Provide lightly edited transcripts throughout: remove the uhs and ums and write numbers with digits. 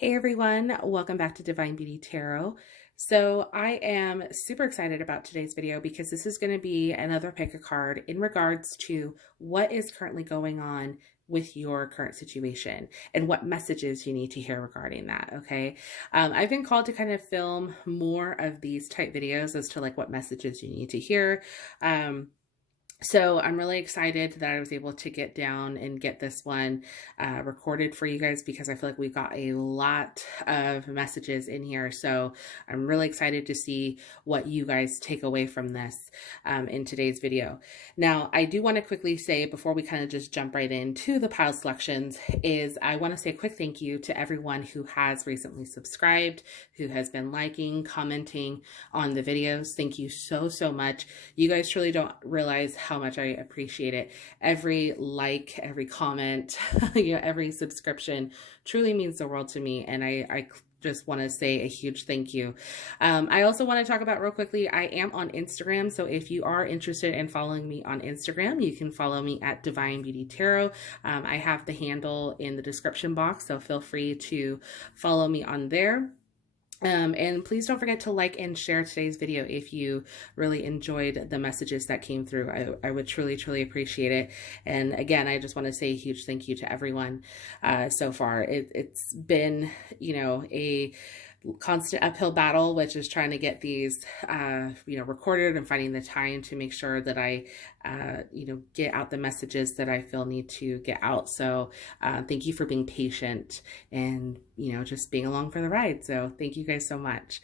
Hey everyone, welcome back to Divine Beauty Tarot. So I am super excited about today's video because this is going to be another pick a card in regards to what is currently going on with your current situation and what messages you need to hear regarding that. Okay. I've been called to kind of film more of these type videos as to like what messages you need to hear. So I'm really excited that I was able to get down and get this one recorded for you guys because I feel like we got a lot of messages in here. So I'm really excited to see what you guys take away from this in today's video. Now, I do want to quickly say before we kind of just jump right into the pile selections is I want to say a quick thank you to everyone who has recently subscribed, who has been liking, commenting on the videos. Thank you so, so much. You guys truly don't realize how much I appreciate it. Every like, every comment, every subscription truly means the world to me. And I just want to say a huge thank you. I also want to talk about real quickly, I am on Instagram. So if you are interested in following me on Instagram, you can follow me at Divine Beauty Tarot. I have the handle in the description box, so feel free to follow me on there. And please don't forget to like and share today's video if you really enjoyed the messages that came through. I would truly, truly appreciate it. And again, I just want to say a huge thank you to everyone so far. It's been, a constant uphill battle, which is trying to get these, recorded and finding the time to make sure that I, get out the messages that I feel need to get out. So thank you for being patient and, just being along for the ride. So thank you guys so much.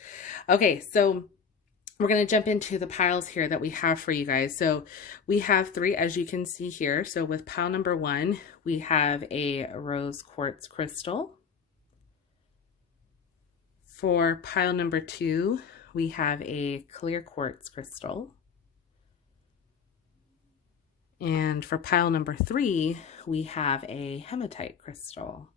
Okay, so we're going to jump into the piles here that we have for you guys. So we have 3, as you can see here. So with pile number 1, we have a rose quartz crystal. For pile number 2, we have a clear quartz crystal. And for pile number 3, we have a hematite crystal.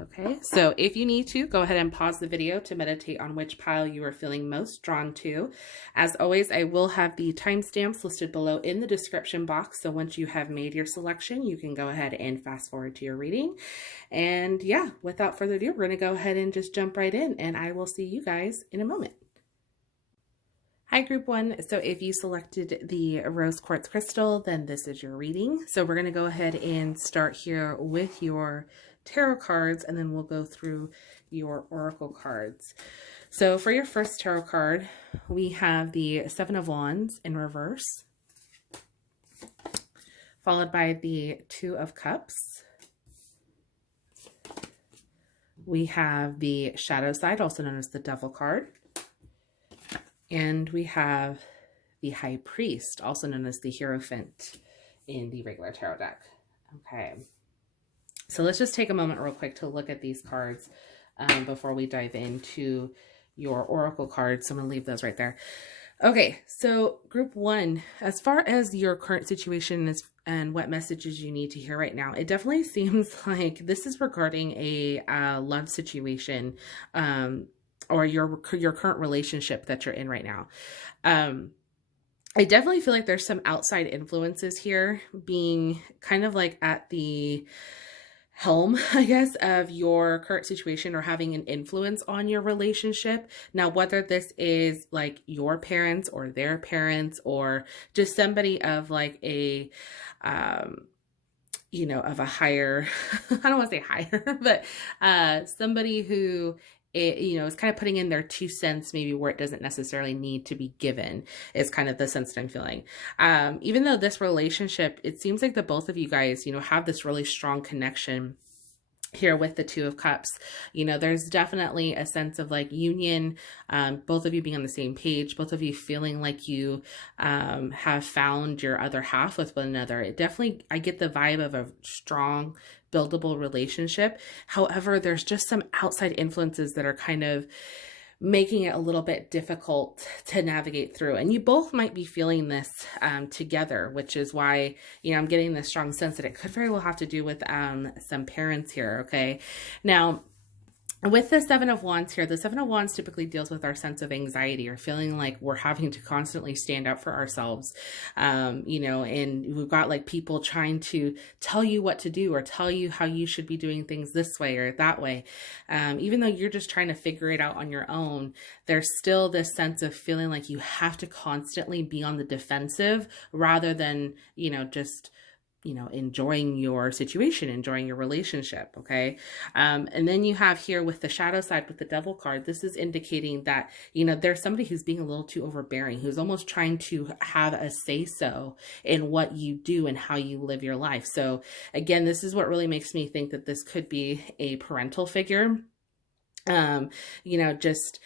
Okay, so if you need to, go ahead and pause the video to meditate on which pile you are feeling most drawn to. As always, I will have the timestamps listed below in the description box. So once you have made your selection, you can go ahead and fast forward to your reading. And yeah, without further ado, we're going to go ahead and just jump right in, and I will see you guys in a moment. Hi, group 1. So if you selected the rose quartz crystal, then this is your reading. So we're going to go ahead and start here with your tarot cards, and then we'll go through your oracle cards. So for your first tarot card, we have the 7 of Wands in reverse, followed by the 2 of Cups. We have the shadow side, also known as the Devil card. And we have the High Priest, also known as the Hierophant in the regular tarot deck. Okay. So let's just take a moment real quick to look at these cards before we dive into your oracle cards. So I'm going to leave those right there. Okay, so group 1, as far as your current situation is and what messages you need to hear right now, it definitely seems like this is regarding a love situation or your current relationship that you're in right now. I definitely feel like there's some outside influences here being kind of like at the helm, I guess, of your current situation or having an influence on your relationship. Now, whether this is like your parents or their parents or just somebody of like a, of a higher, I don't want to say higher, but somebody who is kind of putting in their 2 cents, maybe where it doesn't necessarily need to be given, is kind of the sense that I'm feeling. Even though this relationship, it seems like the both of you guys, have this really strong connection here with the 2 of Cups. There's definitely a sense of like union, both of you being on the same page, both of you feeling like you have found your other half with one another. It definitely, I get the vibe of a strong, buildable relationship. However, there's just some outside influences that are kind of making it a little bit difficult to navigate through. And you both might be feeling this together, which is why, I'm getting this strong sense that it could very well have to do with some parents here. Okay. Now, With the Seven of Wands here, the Seven of Wands typically deals with our sense of anxiety or feeling like we're having to constantly stand up for ourselves. You know, and we've got like people trying to tell you what to do or tell you how you should be doing things this way or that way. Even though you're just trying to figure it out on your own, there's still this sense of feeling like you have to constantly be on the defensive rather than, you know, just enjoying your situation, enjoying your relationship. Okay. And then you have here with the shadow side with the devil card, this is indicating that, there's somebody who's being a little too overbearing, who's almost trying to have a say so in what you do and how you live your life. So again, this is what really makes me think that this could be a parental figure. Just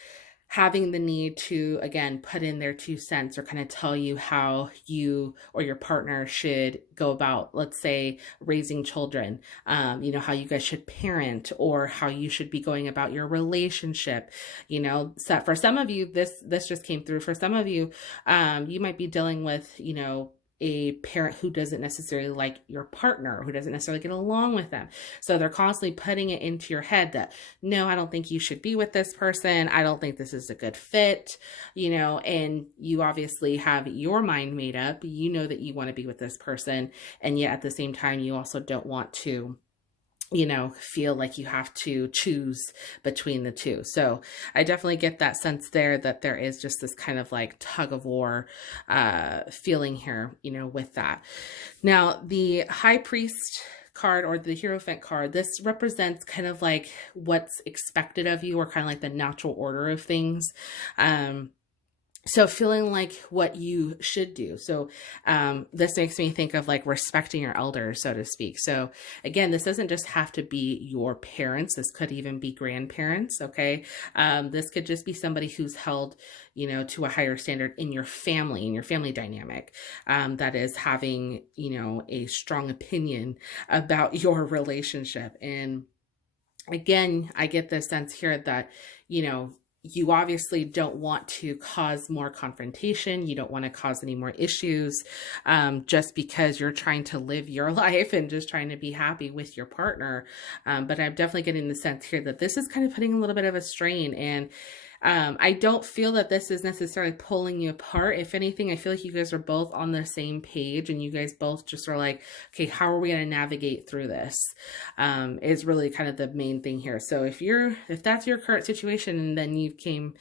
having the need to, again, put in their 2 cents or kind of tell you how you or your partner should go about, let's say, raising children, how you guys should parent or how you should be going about your relationship. So for some of you, this just came through. For some of you, you might be dealing with, a parent who doesn't necessarily like your partner, who doesn't necessarily get along with them. So they're constantly putting it into your head that, no, I don't think you should be with this person. I don't think this is a good fit, and you obviously have your mind made up. You know that you want to be with this person. And yet at the same time, you also don't want to feel like you have to choose between the two. So I definitely get that sense there that there is just this kind of like tug of war feeling here, with that. Now, the High Priest card or the Hierophant card, this represents kind of like what's expected of you or kind of like the natural order of things. So feeling like what you should do. So this makes me think of like respecting your elders, so to speak. So again, this doesn't just have to be your parents. This could even be grandparents, okay? This could just be somebody who's held, to a higher standard in your family dynamic, that is having, a strong opinion about your relationship. And again, I get the sense here that, you obviously don't want to cause more confrontation. You don't want to cause any more issues just because you're trying to live your life and just trying to be happy with your partner. But I'm definitely getting the sense here that this is kind of putting a little bit of a strain. And I don't feel that this is necessarily pulling you apart. If anything, I feel like you guys are both on the same page and you guys both just are like, okay, how are we going to navigate through this? Is really kind of the main thing here. So if that's your current situation, and then you came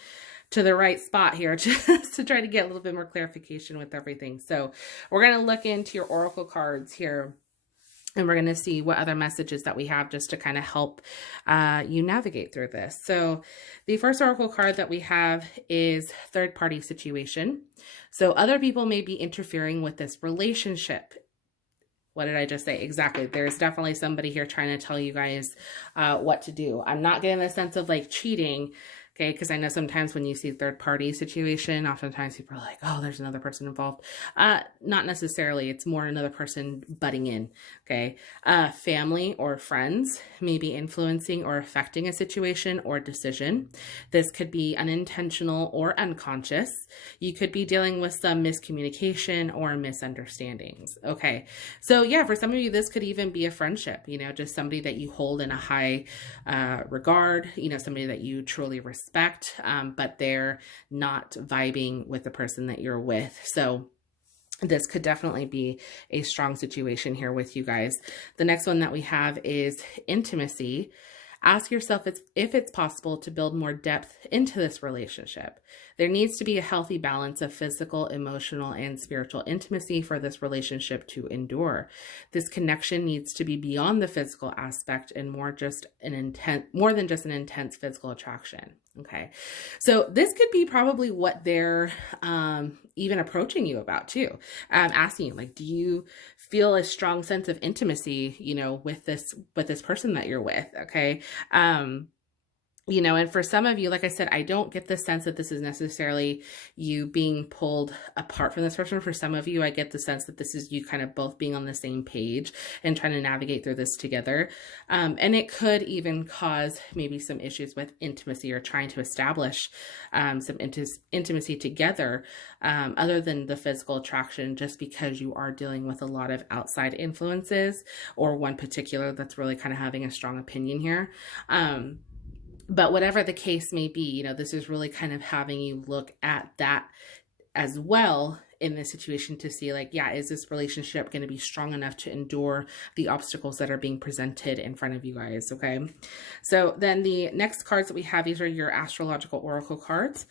to the right spot here to try to get a little bit more clarification with everything. So we're going to look into your oracle cards here. And we're going to see what other messages that we have just to kind of help you navigate through this. So the first oracle card that we have is third party situation. So other people may be interfering with this relationship. What did I just say? Exactly. There's definitely somebody here trying to tell you guys what to do. I'm not getting a sense of like cheating. Okay, because I know sometimes when you see third party situation, oftentimes people are like, oh, there's another person involved. Not necessarily. It's more another person butting in. Okay, family or friends may be influencing or affecting a situation or decision. This could be unintentional or unconscious. You could be dealing with some miscommunication or misunderstandings. Okay, so yeah, for some of you, this could even be a friendship, just somebody that you hold in a high regard, somebody that you truly respect, but they're not vibing with the person that you're with. So this could definitely be a strong situation here with you guys. The next one that we have is intimacy. Ask yourself if it's possible to build more depth into this relationship. There needs to be a healthy balance of physical, emotional, and spiritual intimacy for this relationship to endure. This connection needs to be beyond the physical aspect and more than just an intense physical attraction. Okay, so this could be probably what they're even approaching you about too. Asking you, like, do you feel a strong sense of intimacy, with this person that you're with? Okay. And for some of you, like I said, I don't get the sense that this is necessarily you being pulled apart from this person. For some of you, I get the sense that this is you kind of both being on the same page and trying to navigate through this together. And it could even cause maybe some issues with intimacy or trying to establish some intimacy together, other than the physical attraction, just because you are dealing with a lot of outside influences or one particular that's really kind of having a strong opinion here. But whatever the case may be, you know, this is really kind of having you look at that as well in this situation to see, like, yeah, is this relationship going to be strong enough to endure the obstacles that are being presented in front of you guys? Okay. So then the next cards that we have, these are your astrological oracle cards.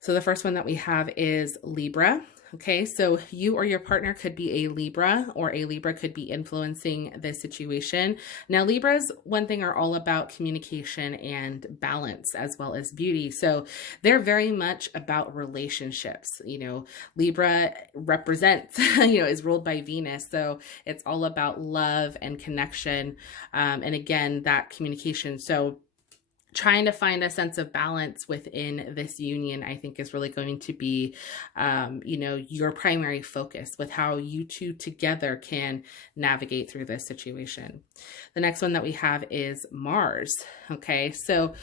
So the first one that we have is Libra. Okay, so you or your partner could be a Libra, or a Libra could be influencing this situation. Now, Libras, one thing, are all about communication and balance as well as beauty. So they're very much about relationships. You know, Libra represents, you know, is ruled by Venus. So it's all about love and connection. And again, that communication. So trying to find a sense of balance within this union, I think, is really going to be, you know, your primary focus with how you two together can navigate through this situation. The next one that we have is Mars. Okay, so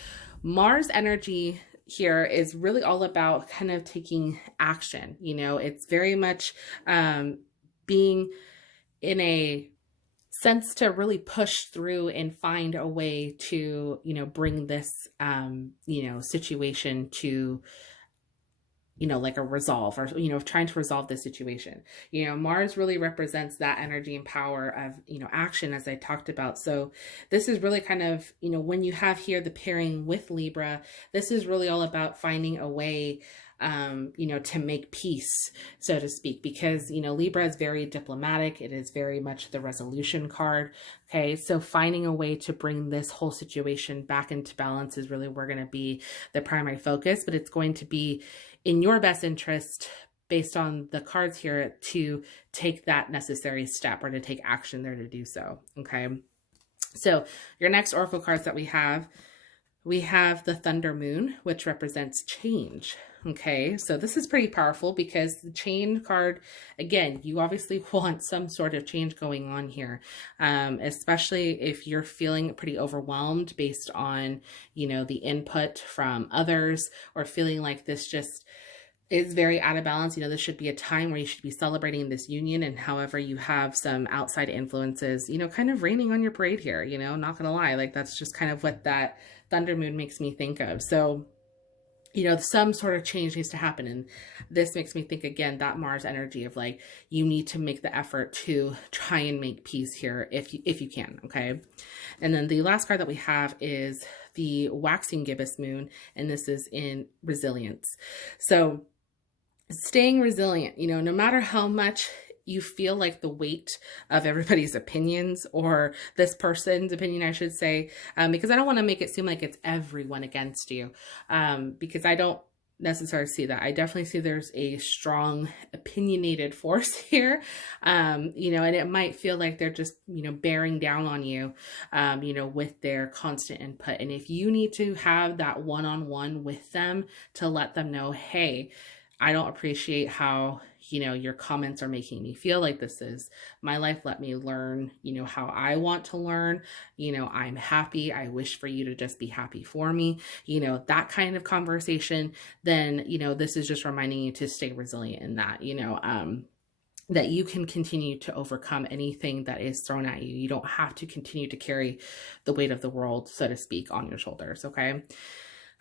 Mars energy here is really all about kind of taking action. You know, it's very much being in a sense to really push through and find a way to, you know, bring this, you know, situation to, you know, like a resolve, or, you know, trying to resolve this situation. You know, Mars really represents that energy and power of, you know, action, as I talked about. So this is really kind of, you know, when you have here the pairing with Libra, this is really all about finding a way, you know, to make peace, so to speak, because, you know, Libra is very diplomatic. It is very much the resolution card. Okay. So finding a way to bring this whole situation back into balance is really, we're going to be the primary focus, but it's going to be in your best interest, based on the cards here, to take that necessary step or to take action there to do so. Okay. So your next oracle cards that we have the Thunder Moon, which represents change. Okay, so this is pretty powerful because the change card, again, you obviously want some sort of change going on here, especially if you're feeling pretty overwhelmed based on, you know, the input from others, or feeling like this just is very out of balance. You know, this should be a time where you should be celebrating this union, and however you have some outside influences, you know, kind of raining on your parade here, you know, not gonna lie, like that's just kind of what that Thunder Moon makes me think of. So, you know, some sort of change needs to happen. And this makes me think, again, that Mars energy of like, you need to make the effort to try and make peace here if you can. Okay. And then the last card that we have is the Waxing Gibbous Moon. And this is in resilience. So staying resilient, you know, no matter how much you feel like the weight of everybody's opinions, or this person's opinion, I should say, because I don't want to make it seem like it's everyone against you, because I don't necessarily see that. I definitely see there's a strong opinionated force here, you know, and it might feel like they're just, you know, bearing down on you, you know, with their constant input. And if you need to have that one-on-one with them to let them know, hey, I don't appreciate how, you know, your comments are making me feel like this is my life. Let me learn, you know, how I want to learn. You know, I'm happy. I wish for you to just be happy for me. You know, that kind of conversation. Then, you know, this is just reminding you to stay resilient in that, you know, that you can continue to overcome anything that is thrown at you. You don't have to continue to carry the weight of the world, so to speak, on your shoulders. Okay.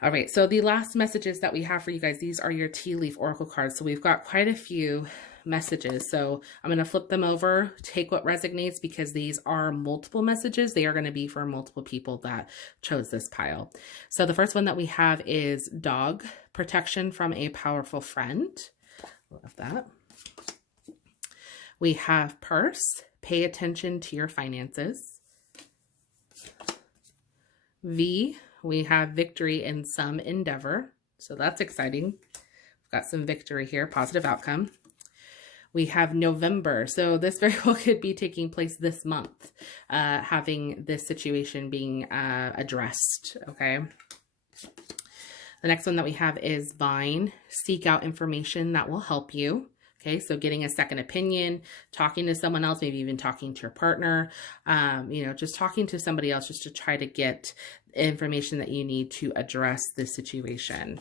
All right, so the last messages that we have for you guys, these are your tea leaf oracle cards. So we've got quite a few messages. So I'm going to flip them over, take what resonates, because these are multiple messages. They are going to be for multiple people that chose this pile. So the first one that we have is dog, protection from a powerful friend. Love that. We have purse, pay attention to your finances. V, we have victory in some endeavor. So that's exciting. We've got some victory here, positive outcome. We have November. So this very well could be taking place this month, having this situation being addressed. Okay. The next one that we have is Vine, seek out information that will help you. Okay, so getting a second opinion, talking to someone else, maybe even talking to your partner, you know, just talking to somebody else just to try to get information that you need to address this situation.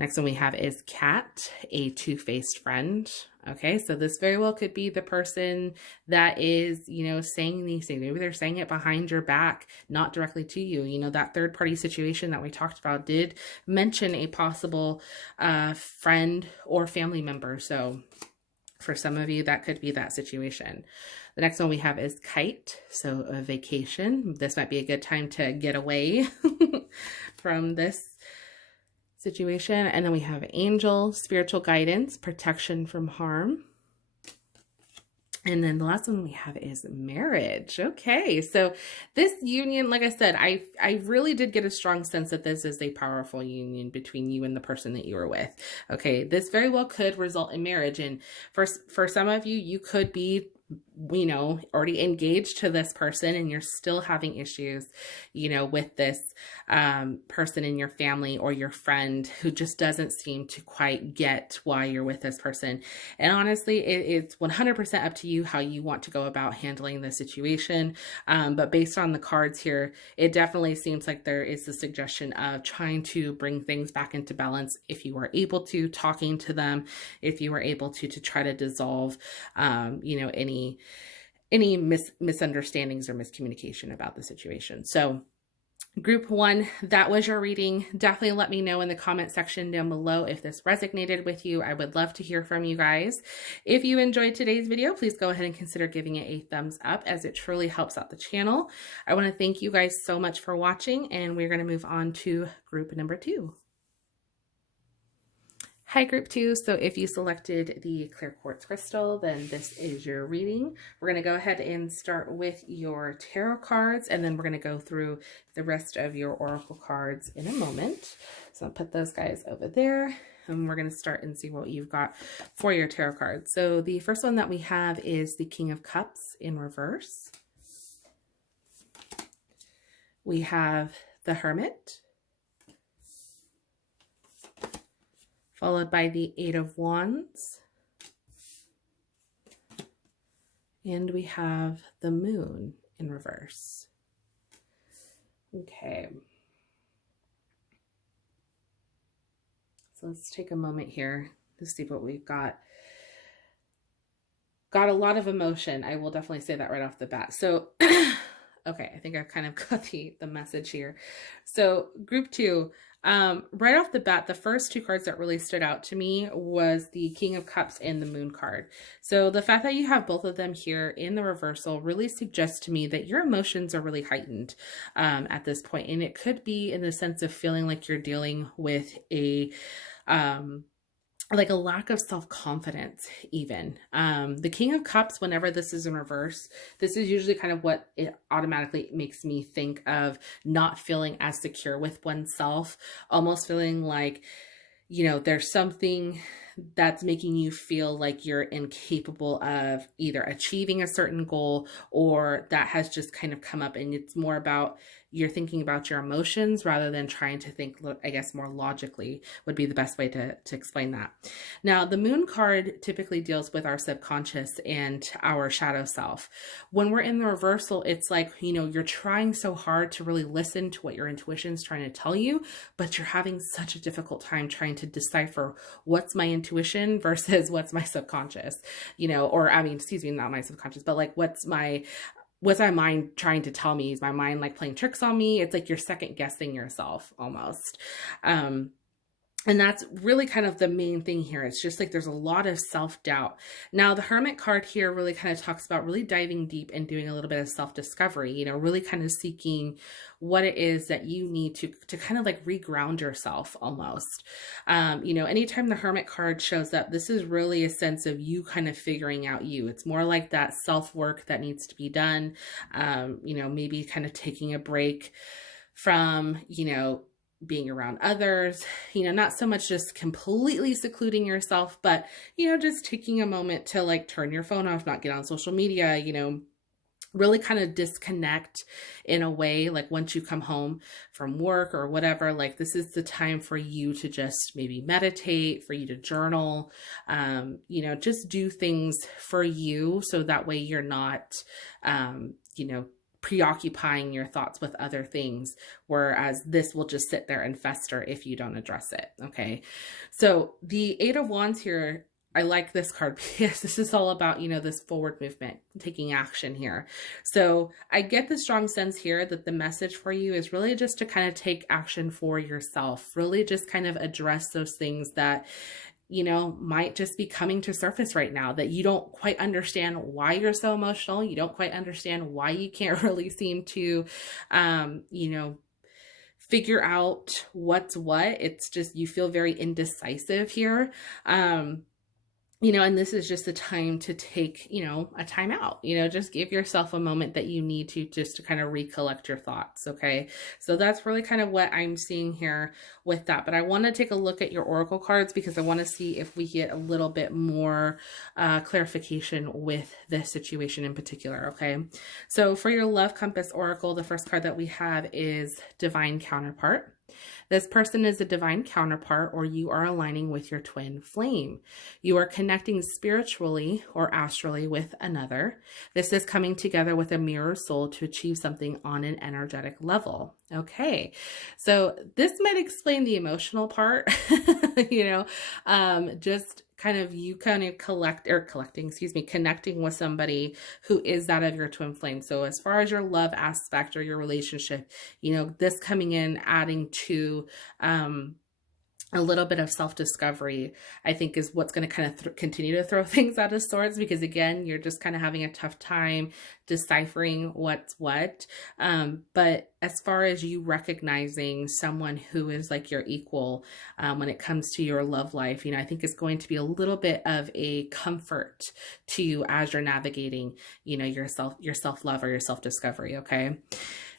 Next one we have is cat, a two-faced friend. Okay, so this very well could be the person that is, saying these things. Maybe they're saying it behind your back, not directly to you. That third-party situation that we talked about did mention a possible friend or family member. So for some of you, that could be that situation. The next one we have is kite, so a vacation. This might be a good time to get away from this situation. And then we have angel, spiritual guidance, protection from harm. And then the last one we have is marriage. Okay, so this union, like I said, I really did get a strong sense that this is a powerful union between you and the person that you are with. Okay, this very well could result in marriage. And for some of you, you could be already engaged to this person and you're still having issues, with this person in your family or your friend who just doesn't seem to quite get why you're with this person. And honestly, it's 100% up to you how you want to go about handling the situation. But based on the cards here, it definitely seems like there is a suggestion of trying to bring things back into balance if you are able to, talking to them, if you are able to try to dissolve, any misunderstandings or miscommunication about the situation. So group one, that was your reading. Definitely let me know in the comment section down below if this resonated with you. I would love to hear from you guys. If you enjoyed today's video, please go ahead and consider giving it a thumbs up, as it truly helps out the channel. I want to thank you guys so much for watching, and we're going to move on to group number 2. Hi, group 2. So if you selected the clear quartz crystal, then this is your reading. We're going to go ahead and start with your tarot cards, and then we're going to go through the rest of your oracle cards in a moment. So I'll put those guys over there, and we're going to start and see what you've got for your tarot cards. So the first one that we have is the King of Cups in reverse. We have the Hermit, followed by the Eight of Wands, and we have the Moon in reverse. Okay, so let's take a moment here to see what we've got. Got a lot of emotion. I will definitely say that right off the bat. So, okay, I think I've kind of got the message here. So group 2, right off the bat, the first 2 cards that really stood out to me was the King of Cups and the Moon card. So the fact that you have both of them here in the reversal really suggests to me that your emotions are really heightened at this point. And it could be in the sense of feeling like you're dealing with a lack of self-confidence even. The King of Cups, whenever this is in reverse, this is usually kind of what it automatically makes me think of, not feeling as secure with oneself, almost feeling like, there's something that's making you feel like you're incapable of either achieving a certain goal, or that has just kind of come up, and it's more about you're thinking about your emotions rather than trying to think, I guess, more logically would be the best way to explain that. Now, the Moon card typically deals with our subconscious and our shadow self. When we're in the reversal, it's like, you're trying so hard to really listen to what your intuition is trying to tell you, but you're having such a difficult time trying to decipher what's my intuition versus what's my subconscious, not my subconscious, but like what's my mind trying to tell me? Is my mind like playing tricks on me? It's like you're second guessing yourself almost. And that's really kind of the main thing here. It's just like there's a lot of self-doubt. Now, the Hermit card here really kind of talks about really diving deep and doing a little bit of self-discovery, really kind of seeking what it is that you need to kind of like reground yourself almost. Anytime the Hermit card shows up, this is really a sense of you kind of figuring out you. It's more like that self-work that needs to be done. Maybe kind of taking a break from, being around others, not so much just completely secluding yourself, but, just taking a moment to like turn your phone off, not get on social media, really kind of disconnect in a way. Like once you come home from work or whatever, like this is the time for you to just maybe meditate, for you to journal, just do things for you. So that way you're not, preoccupying your thoughts with other things, whereas this will just sit there and fester if you don't address it. Okay. So the Eight of Wands here, I like this card because this is all about, this forward movement, taking action here. So I get the strong sense here that the message for you is really just to kind of take action for yourself, really just kind of address those things that might just be coming to surface right now, that you don't quite understand why you're so emotional. You don't quite understand why you can't really seem to, figure out what's what. It's just, you feel very indecisive here. And this is just a time to take, a time out, just give yourself a moment that you need to just to kind of recollect your thoughts. Okay. So that's really kind of what I'm seeing here with that. But I want to take a look at your oracle cards because I want to see if we get a little bit more clarification with this situation in particular. Okay. So for your love compass oracle, the first card that we have is divine counterpart. This person is a divine counterpart, or you are aligning with your twin flame. You are connecting spiritually or astrally with another. This is coming together with a mirror soul to achieve something on an energetic level. Okay, so this might explain the emotional part, just connecting with somebody who is that of your twin flame. So as far as your love aspect or your relationship, this coming in, adding to, a little bit of self-discovery, I think, is what's going to kind of continue to throw things out of sorts, because again, you're just kind of having a tough time deciphering what's what. But as far as you recognizing someone who is like your equal, when it comes to your love life, I think it's going to be a little bit of a comfort to you as you're navigating, your self-love or your self-discovery. Okay.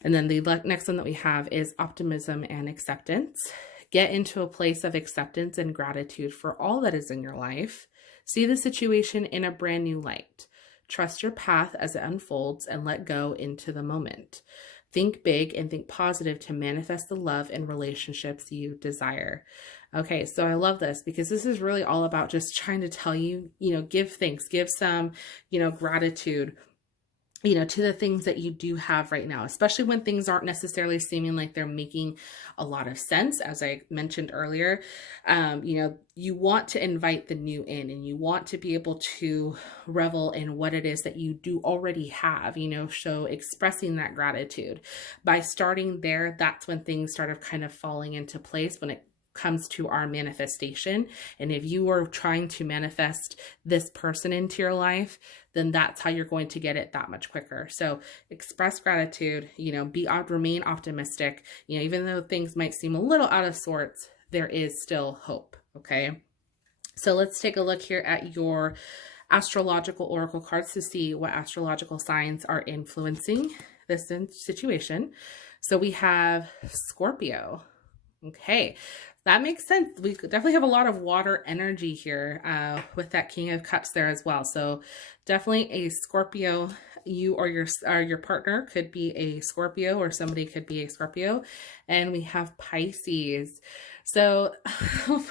And then the next one that we have is optimism and acceptance. Get into a place of acceptance and gratitude for all that is in your life. See the situation in a brand new light. Trust your path as it unfolds and let go into the moment. Think big and think positive to manifest the love and relationships you desire. Okay, so I love this because this is really all about just trying to tell you, give thanks, give some, gratitude, to the things that you do have right now, especially when things aren't necessarily seeming like they're making a lot of sense. As I mentioned earlier, you want to invite the new in, and you want to be able to revel in what it is that you do already have, so expressing that gratitude. By starting there, that's when things start of kind of falling into place when it comes to our manifestation. And if you are trying to manifest this person into your life, then that's how you're going to get it that much quicker. So express gratitude, remain optimistic, even though things might seem a little out of sorts, there is still hope. Okay. So let's take a look here at your astrological oracle cards to see what astrological signs are influencing this situation. So we have Scorpio. Okay, that makes sense. We definitely have a lot of water energy here with that King of Cups there as well. So definitely a Scorpio. You or your partner could be a Scorpio, or somebody could be a Scorpio. And we have Pisces. So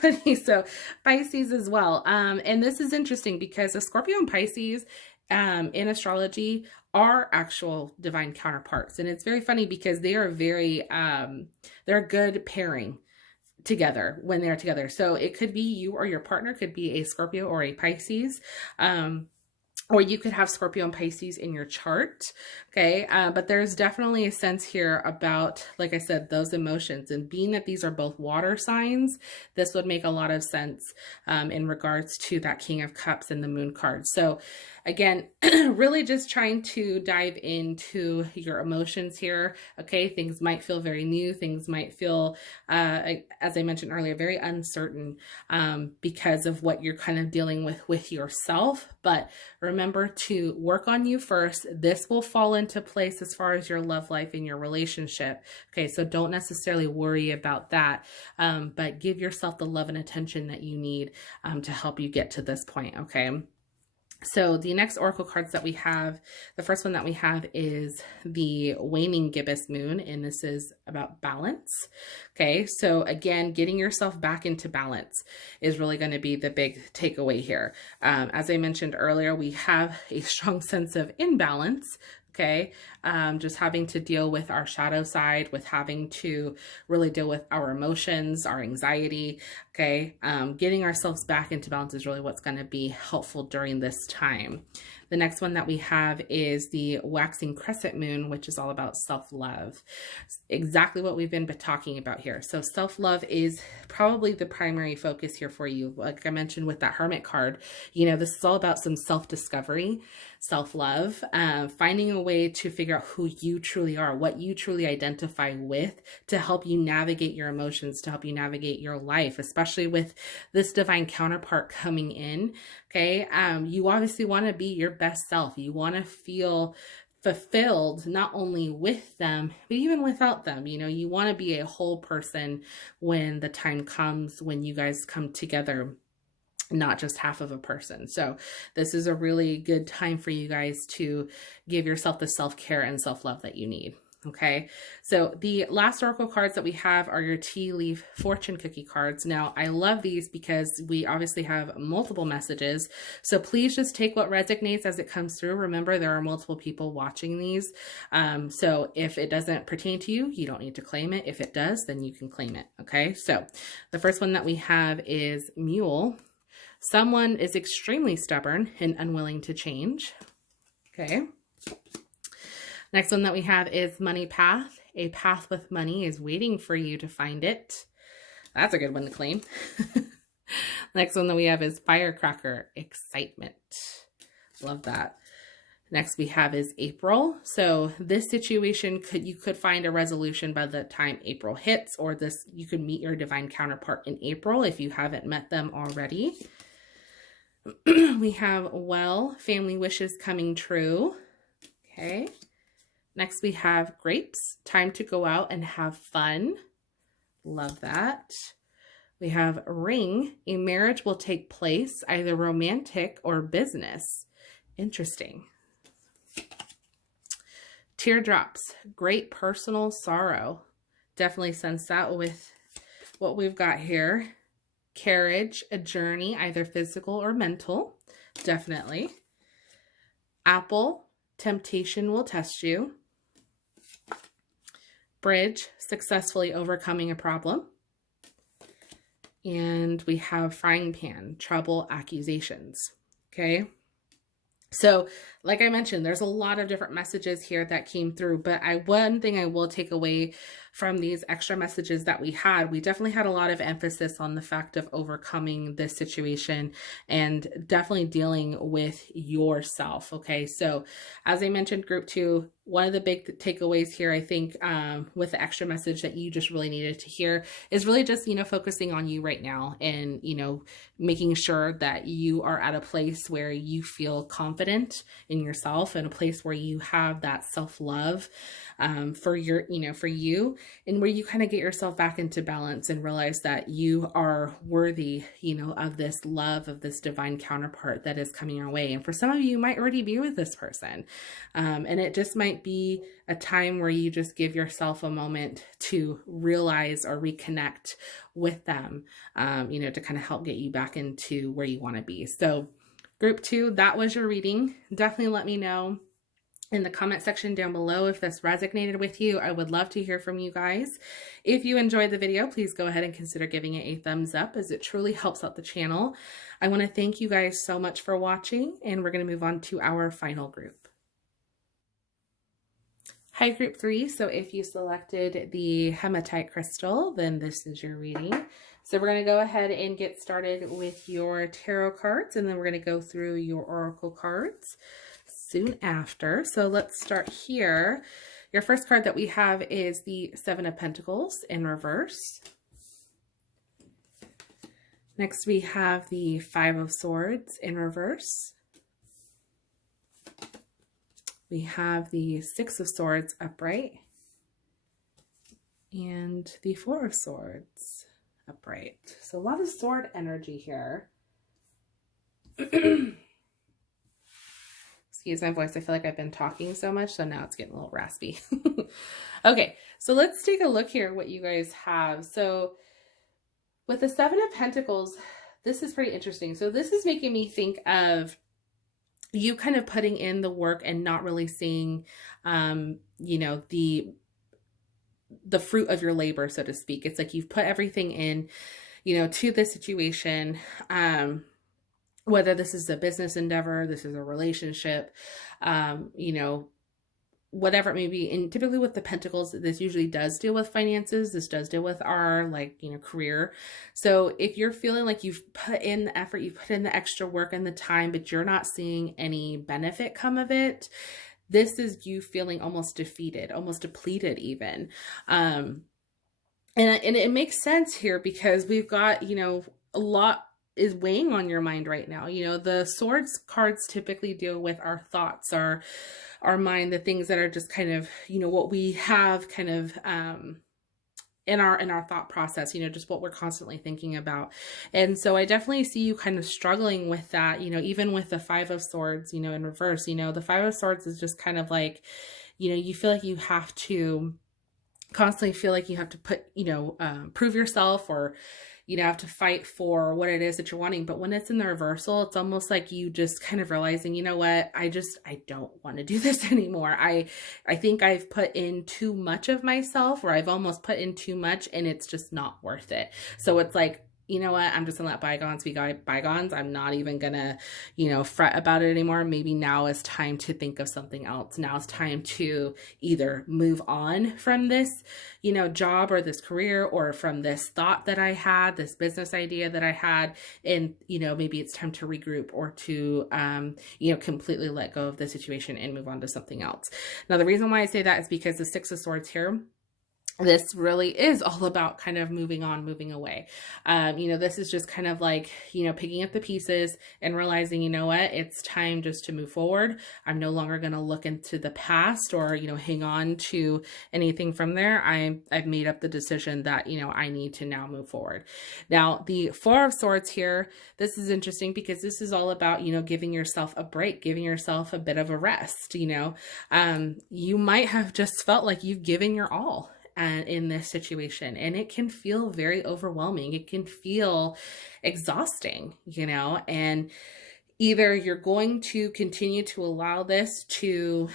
funny. So Pisces as well. And this is interesting because a Scorpio and Pisces in astrology are actual divine counterparts. And it's very funny because they are very, they're a good pairing together when they're together. So it could be you or your partner could be a Scorpio or a Pisces. Or you could have Scorpio and Pisces in your chart. Okay. But there's definitely a sense here about, like I said, those emotions, and being that these are both water signs, this would make a lot of sense in regards to that King of Cups and the Moon card. So again, really just trying to dive into your emotions here. Okay. Things might feel very new. Things might feel, as I mentioned earlier, very uncertain because of what you're kind of dealing with yourself. But remember to work on you first. This will fall into place as far as your love life and your relationship. Okay, so don't necessarily worry about that, but give yourself the love and attention that you need to help you get to this point. Okay. So the next oracle cards that we have, the first one that we have is the waning gibbous moon, and this is about balance. Okay, so again, getting yourself back into balance is really going to be the big takeaway here. As I mentioned earlier, we have a strong sense of imbalance Okay. Just having to deal with our shadow side, with having to really deal with our emotions, our anxiety. Okay. Getting ourselves back into balance is really what's going to be helpful during this time. The next one that we have is the waxing crescent moon, which is all about self-love. Exactly what we've been talking about here. So self-love is probably the primary focus here for you. Like I mentioned with that hermit card, you know, this is all about some self-discovery, self-love, finding a way to figure out who you truly are, what you truly identify with, to help you navigate your emotions, to help you navigate your life, especially with this divine counterpart coming in. Okay. You obviously want to be your best self. You want to feel fulfilled, not only with them, but even without them. You know, you want to be a whole person when the time comes, when you guys come together, not just half of a person. So this is a really good time for you guys to give yourself the self-care and self-love that you need. Okay, so the last oracle cards that we have are your tea leaf fortune cookie cards. Now, I love these because we obviously have multiple messages. So please just take what resonates as it comes through. Remember, there are multiple people watching these. So if it doesn't pertain to you, you don't need to claim it. If it does, then you can claim it. Okay, so the first one that we have is Mule. Someone is extremely stubborn and unwilling to change. Okay. Next one that we have is Money Path. A path with money is waiting for you to find it. That's a good one to claim. Next one that we have is Firecracker. Excitement. Love that. Next we have is April. So this situation you could find a resolution by the time April hits, or you could meet your divine counterpart in April if you haven't met them already. We have family wishes coming true. Okay. Next, we have Grapes, time to go out and have fun. Love that. We have Ring, a marriage will take place, either romantic or business. Interesting. Teardrops, great personal sorrow. Definitely sense that with what we've got here. Carriage, a journey, either physical or mental. Definitely. Apple, temptation will test you. Bridge, successfully overcoming a problem. And we have Frying Pan, trouble, accusations. Okay. So like I mentioned, there's a lot of different messages here that came through, but one thing I will take away from these extra messages that we definitely had a lot of emphasis on the fact of overcoming this situation and definitely dealing with yourself. Okay. So as I mentioned, group 2, one of the big takeaways here, I think, with the extra message that you just really needed to hear is really just, focusing on you right now and, making sure that you are at a place where you feel confident in yourself and a place where you have that self-love, for you, and where you kind of get yourself back into balance and realize that you are worthy, of this love, of this divine counterpart that is coming your way. And for some of you might already be with this person. And it just might be a time where you just give yourself a moment to realize or reconnect with them, to kind of help get you back into where you want to be. So group 2, that was your reading. Definitely let me know in the comment section down below if this resonated with you. I would love to hear from you guys. If you enjoyed the video, please go ahead and consider giving it a thumbs up, as it truly helps out the channel. I want to thank you guys so much for watching, and we're going to move on to our final group. Hi, group 3. So if you selected the hematite crystal, then this is your reading. So we're going to go ahead and get started with your tarot cards, and then we're going to go through your oracle cards soon after. So let's start here. Your first card that we have is the 7 of Pentacles in reverse. Next we have the 5 of Swords in reverse. We have the 6 of Swords upright. And the 4 of Swords upright. So a lot of sword energy here. Excuse my voice. I feel like I've been talking so much, so now it's getting a little raspy. Okay, so let's take a look here what you guys have. So with the 7 of Pentacles, this is pretty interesting. So this is making me think of you kind of putting in the work and not really seeing, you know, the fruit of your labor, so to speak. It's like you've put everything in, you know, to this situation. Whether this is a business endeavor, this is a relationship, you know, whatever it may be. And typically with the pentacles, this usually does deal with finances. This does deal with our, like, you know, career. So if you're feeling like you've put in the effort, you've put in the extra work and the time, but you're not seeing any benefit come of it, this is you feeling almost defeated, almost depleted even. And it makes sense here because we've got, you know, a lot is weighing on your mind right now. You know, the swords cards typically deal with our thoughts, our mind, the things that are just kind of, you know, what we have kind of in our thought process, you know, just what we're constantly thinking about. And so I definitely see you kind of struggling with that, you know, even with the Five of Swords, you know, in reverse. You know, the Five of Swords is just kind of like, you know, you feel like you have to constantly feel like you have to put, you know, prove yourself, or, you know, have to fight for what it is that you're wanting. But when it's in the reversal, it's almost like you just kind of realizing, you know what, I don't want to do this anymore. I think I've put in too much of myself, or I've almost put in too much, and it's just not worth it. So it's like, you know what, I'm just gonna let bygones be bygones. I'm not even gonna, you know, fret about it anymore. Maybe now is time to think of something else. Now it's time to either move on from this, you know, job or this career, or from this thought that I had, this business idea that I had, and, you know, maybe it's time to regroup, or to, you know, completely let go of the situation and move on to something else. Now, the reason why I say that is because the Six of Swords here, this really is all about kind of moving on, moving away. You know, this is just kind of like, you know, picking up the pieces and realizing, you know what, it's time just to move forward. I'm no longer going to look into the past, or, you know, hang on to anything from there. I've made up the decision that, you know, I need to now move forward. Now, the Four of Swords here, this is interesting because this is all about, you know, giving yourself a break, giving yourself a bit of a rest. You know, you might have just felt like you've given your all in this situation, and it can feel very overwhelming. It can feel exhausting, you know, and either you're going to continue to allow this to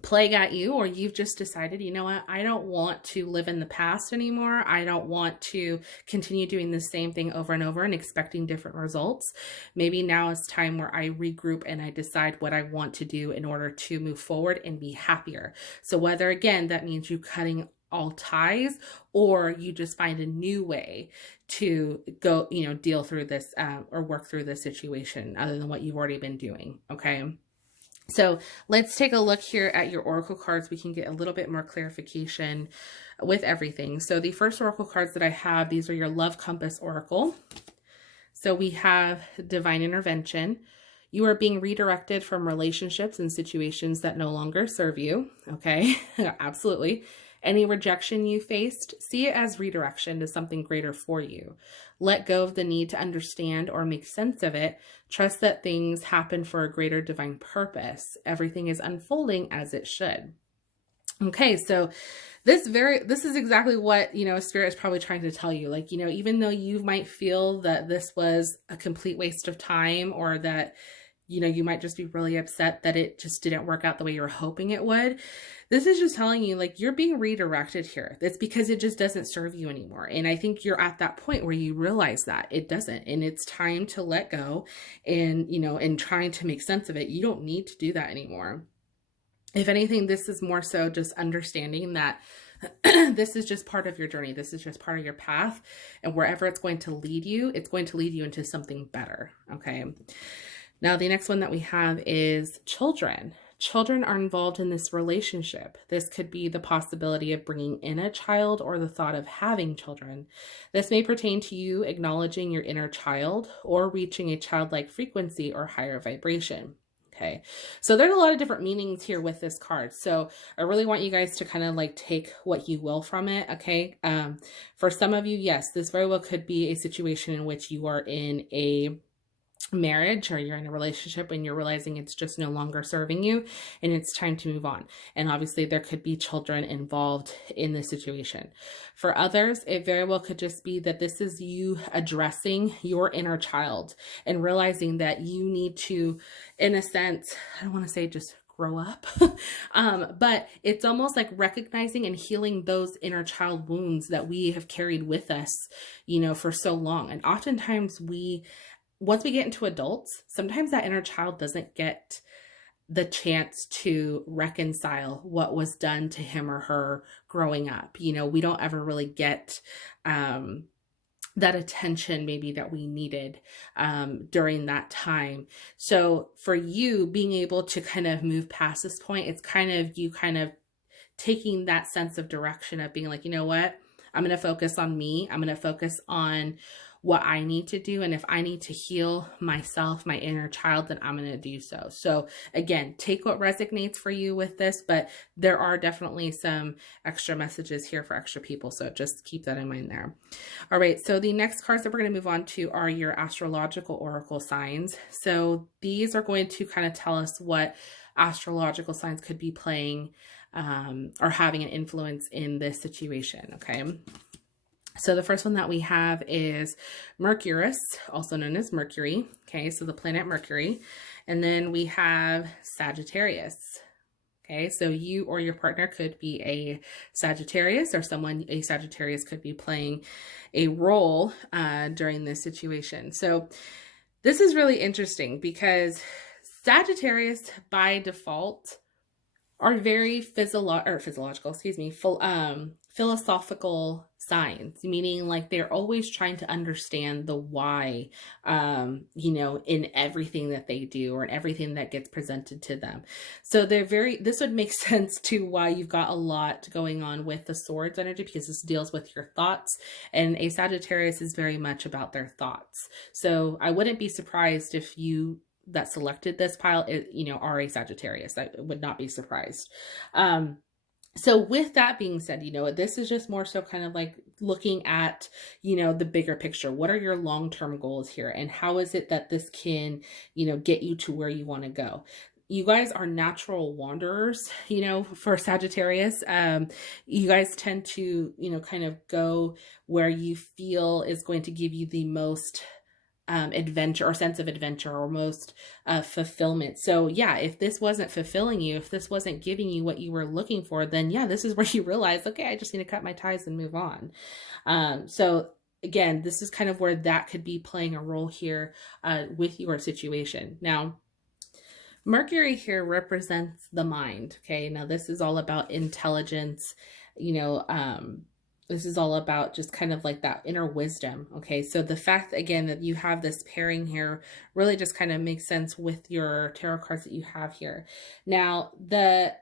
plague at you, or you've just decided, you know what, I don't want to live in the past anymore. I don't want to continue doing the same thing over and over and expecting different results. Maybe now is time where I regroup and I decide what I want to do in order to move forward and be happier. So whether, again, that means you cutting all ties, or you just find a new way to go, you know, deal through this or work through this situation other than what you've already been doing. Okay. So let's take a look here at your oracle cards. We can get a little bit more clarification with everything. So the first oracle cards that I have, these are your Love Compass Oracle. So we have Divine Intervention. You are being redirected from relationships and situations that no longer serve you. Okay, absolutely. Any rejection you faced, see it as redirection to something greater for you. Let go of the need to understand or make sense of it. Trust that things happen for a greater divine purpose. Everything is unfolding as it should. Okay, so this is exactly what, you know, Spirit is probably trying to tell you. Like, you know, even though you might feel that this was a complete waste of time, or that, you know, you might just be really upset that it just didn't work out the way you were hoping it would. This is just telling you, like, you're being redirected here. That's because it just doesn't serve you anymore. And I think you're at that point where you realize that it doesn't, and it's time to let go and, you know, and trying to make sense of it. You don't need to do that anymore. If anything, this is more so just understanding that this is just part of your journey. This is just part of your path, and wherever it's going to lead you, it's going to lead you into something better. Okay. Now, the next one that we have is children. Children are involved in this relationship. This could be the possibility of bringing in a child, or the thought of having children. This may pertain to you acknowledging your inner child, or reaching a childlike frequency or higher vibration. Okay, so there's a lot of different meanings here with this card. So I really want you guys to kind of like take what you will from it. Okay, for some of you, yes, this very well could be a situation in which you are in a marriage, or you're in a relationship and you're realizing it's just no longer serving you and it's time to move on. And obviously there could be children involved in the situation. For others, it very well could just be that this is you addressing your inner child and realizing that you need to, in a sense, I don't want to say just grow up, but it's almost like recognizing and healing those inner child wounds that we have carried with us, you know, for so long. And oftentimes once we get into adults, sometimes that inner child doesn't get the chance to reconcile what was done to him or her growing up. You know, we don't ever really get that attention maybe that we needed during that time. So for you being able to kind of move past this point, it's kind of you kind of taking that sense of direction of being like, you know what, I'm going to focus on me. I'm going to focus on what I need to do. And if I need to heal myself, my inner child, then I'm going to do so. So again, take what resonates for you with this, but there are definitely some extra messages here for extra people. So just keep that in mind there. All right. So the next cards that we're going to move on to are your astrological oracle signs. So these are going to kind of tell us what astrological signs could be playing or having an influence in this situation. Okay. So the first one that we have is Mercurius, also known as Mercury. Okay, so the planet Mercury. And then we have Sagittarius. Okay, so you or your partner could be a Sagittarius, or a Sagittarius could be playing a role during this situation. So this is really interesting because Sagittarius by default are very philosophical signs, meaning like they're always trying to understand the why, you know, in everything that they do or in everything that gets presented to them. So this would make sense to why you've got a lot going on with the Swords energy, because this deals with your thoughts, and a Sagittarius is very much about their thoughts. So I wouldn't be surprised if you that selected this pile, you know, are a Sagittarius. I would not be surprised. So with that being said, you know, this is just more so kind of like looking at, you know, the bigger picture. What are your long-term goals here? And how is it that this can, you know, get you to where you want to go? You guys are natural wanderers, you know, for Sagittarius. You guys tend to, you know, kind of go where you feel is going to give you the most adventure or sense of adventure or most fulfillment. So yeah, if this wasn't fulfilling you, if this wasn't giving you what you were looking for, then yeah, this is where you realize, okay, I just need to cut my ties and move on. So again, this is kind of where that could be playing a role here with your situation. Now, Mercury here represents the mind. Okay. Now this is all about intelligence, you know, this is all about just kind of like that inner wisdom. Okay. So the fact, again, that you have this pairing here really just kind of makes sense with your tarot cards that you have here. Now, the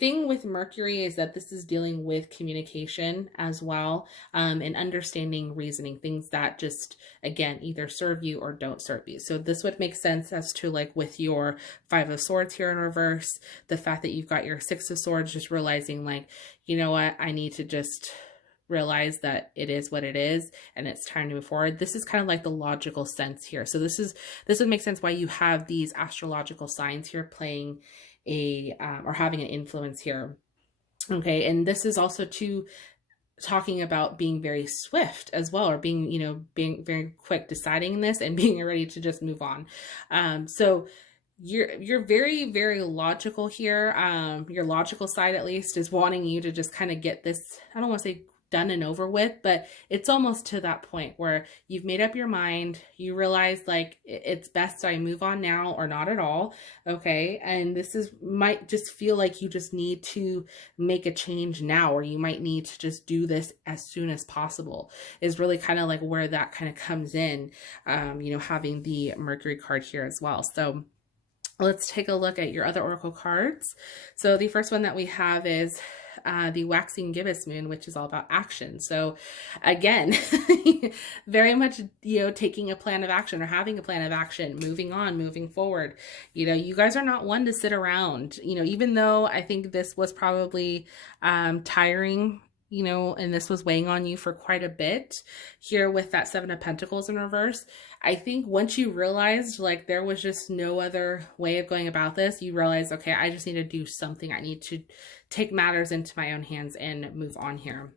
thing with Mercury is that this is dealing with communication as well, and understanding reasoning, things that just, again, either serve you or don't serve you. So this would make sense as to like with your Five of Swords here in reverse, the fact that you've got your Six of Swords, just realizing like, you know what, I need to just realize that it is what it is and it's time to move forward. This is kind of like the logical sense here. So this would make sense why you have these astrological signs here playing or having an influence here. Okay. And this is also talking about being very swift as well, or being, you know, being very quick deciding this and being ready to just move on. So you're very, very logical here. Your logical side, at least, is wanting you to just kind of get this, I don't want to say done and over with, but it's almost to that point where you've made up your mind. You realize like it's best I move on now or not at all. Okay. And might just feel like you just need to make a change now, or you might need to just do this as soon as possible, is really kind of like where that kind of comes in, you know, having the Mercury card here as well. So let's take a look at your other oracle cards. So the first one that we have is the waxing gibbous moon, which is all about action. So again, very much, you know, taking a plan of action or having a plan of action, moving on, moving forward. You know, you guys are not one to sit around, you know, even though I think this was probably tiring, you know, and this was weighing on you for quite a bit here with that Seven of Pentacles in reverse. I think once you realized like there was just no other way of going about this, you realize, okay, I just need to do something. I need to take matters into my own hands and move on here.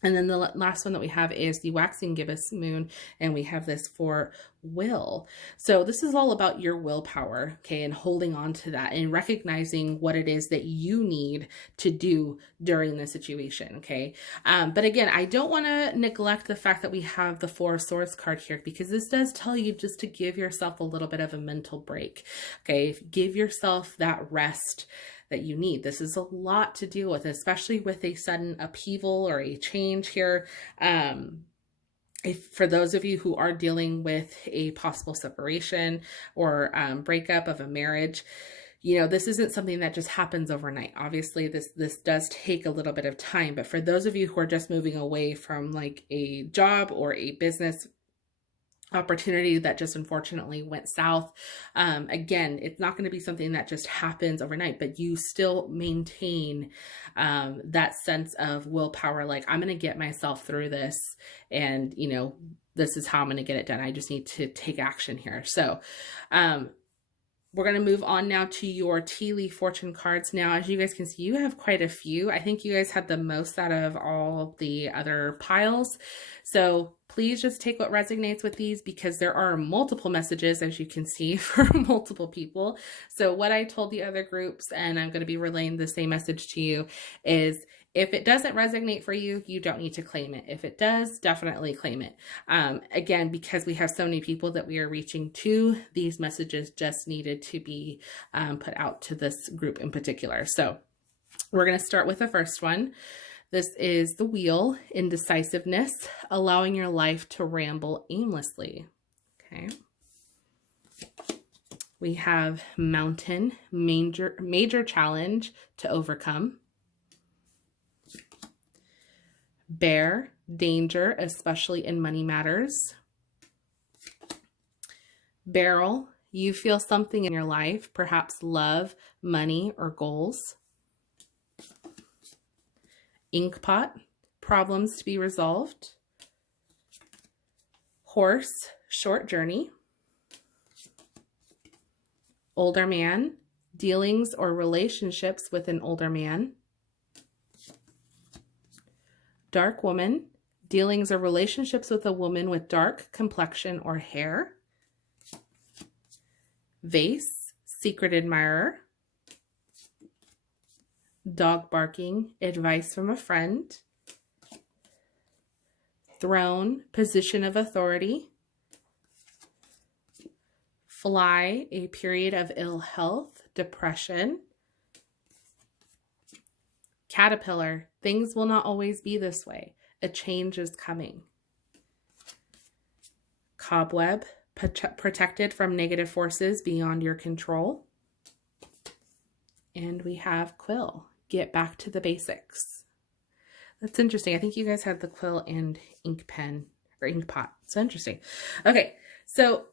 And then the last one that we have is the waxing gibbous moon, and we have this for will. So this is all about your willpower, okay, and holding on to that and recognizing what it is that you need to do during the situation, okay? But again, I don't want to neglect the fact that we have the Four of Swords card here, because this does tell you just to give yourself a little bit of a mental break, okay? Give yourself that rest that you need. This is a lot to deal with, especially with a sudden upheaval or a change here. If for those of you who are dealing with a possible separation or breakup of a marriage, you know, this isn't something that just happens overnight. Obviously, this does take a little bit of time, but for those of you who are just moving away from like a job or a business opportunity that just unfortunately went south, again, it's not going to be something that just happens overnight, but you still maintain that sense of willpower, like I'm going to get myself through this, and you know, this is how I'm going to get it done. I just need to take action here. So we're going to move on now to your tea leaf fortune cards. Now, as you guys can see, you have quite a few. I think you guys had the most out of all the other piles. So please just take what resonates with these, because there are multiple messages, as you can see, for multiple people. So what I told the other groups, and I'm going to be relaying the same message to you, is if it doesn't resonate for you, you don't need to claim it. If it does, definitely claim it. Again, because we have so many people that we are reaching to, these messages just needed to be put out to this group in particular. So we're going to start with the first one. This is the Wheel, indecisiveness, allowing your life to ramble aimlessly. Okay. We have Mountain, major challenge to overcome. Bear, danger, especially in money matters. Barrel, you feel something in your life, perhaps love, money, or goals. Inkpot, problems to be resolved. Horse, short journey. Older man, dealings or relationships with an older man. Dark woman, dealings or relationships with a woman with dark complexion or hair. Vase, secret admirer. Dog barking, advice from a friend. Throne, position of authority. Fly, a period of ill health, depression. Caterpillar, things will not always be this way. A change is coming. Cobweb, protected from negative forces beyond your control. And we have Quill, get back to the basics. That's interesting. I think you guys had the quill and ink pen or ink pot. So interesting. Okay. So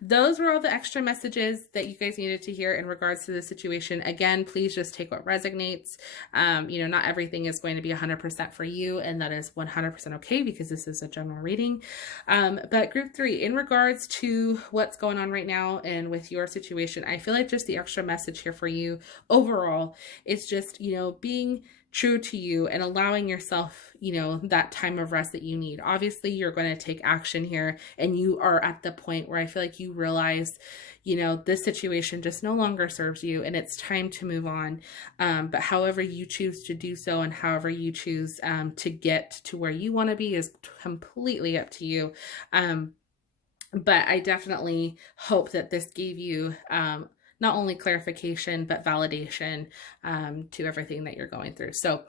those were all the extra messages that you guys needed to hear in regards to the situation. Again, please just take what resonates. You know, not everything is going to be 100% for you, and that is 100% okay, because this is a general reading. But group 3, in regards to what's going on right now and with your situation, I feel like just the extra message here for you overall is just, you know, being true to you and allowing yourself, you know, that time of rest that you need. Obviously, you're going to take action here, and you are at the point where I feel like you realize, you know, this situation just no longer serves you and it's time to move on. But however you choose to do so and however you choose to get to where you want to be is completely up to you. But I definitely hope that this gave you not only clarification, but validation to everything that you're going through. So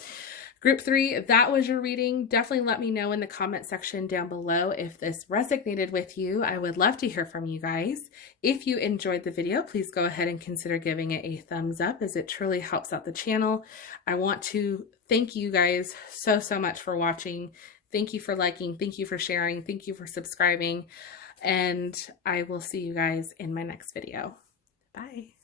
group 3, that was your reading. Definitely let me know in the comment section down below if this resonated with you. I would love to hear from you guys. If you enjoyed the video, please go ahead and consider giving it a thumbs up, as it truly helps out the channel. I want to thank you guys so much for watching. Thank you for liking. Thank you for sharing. Thank you for subscribing. And I will see you guys in my next video. Bye.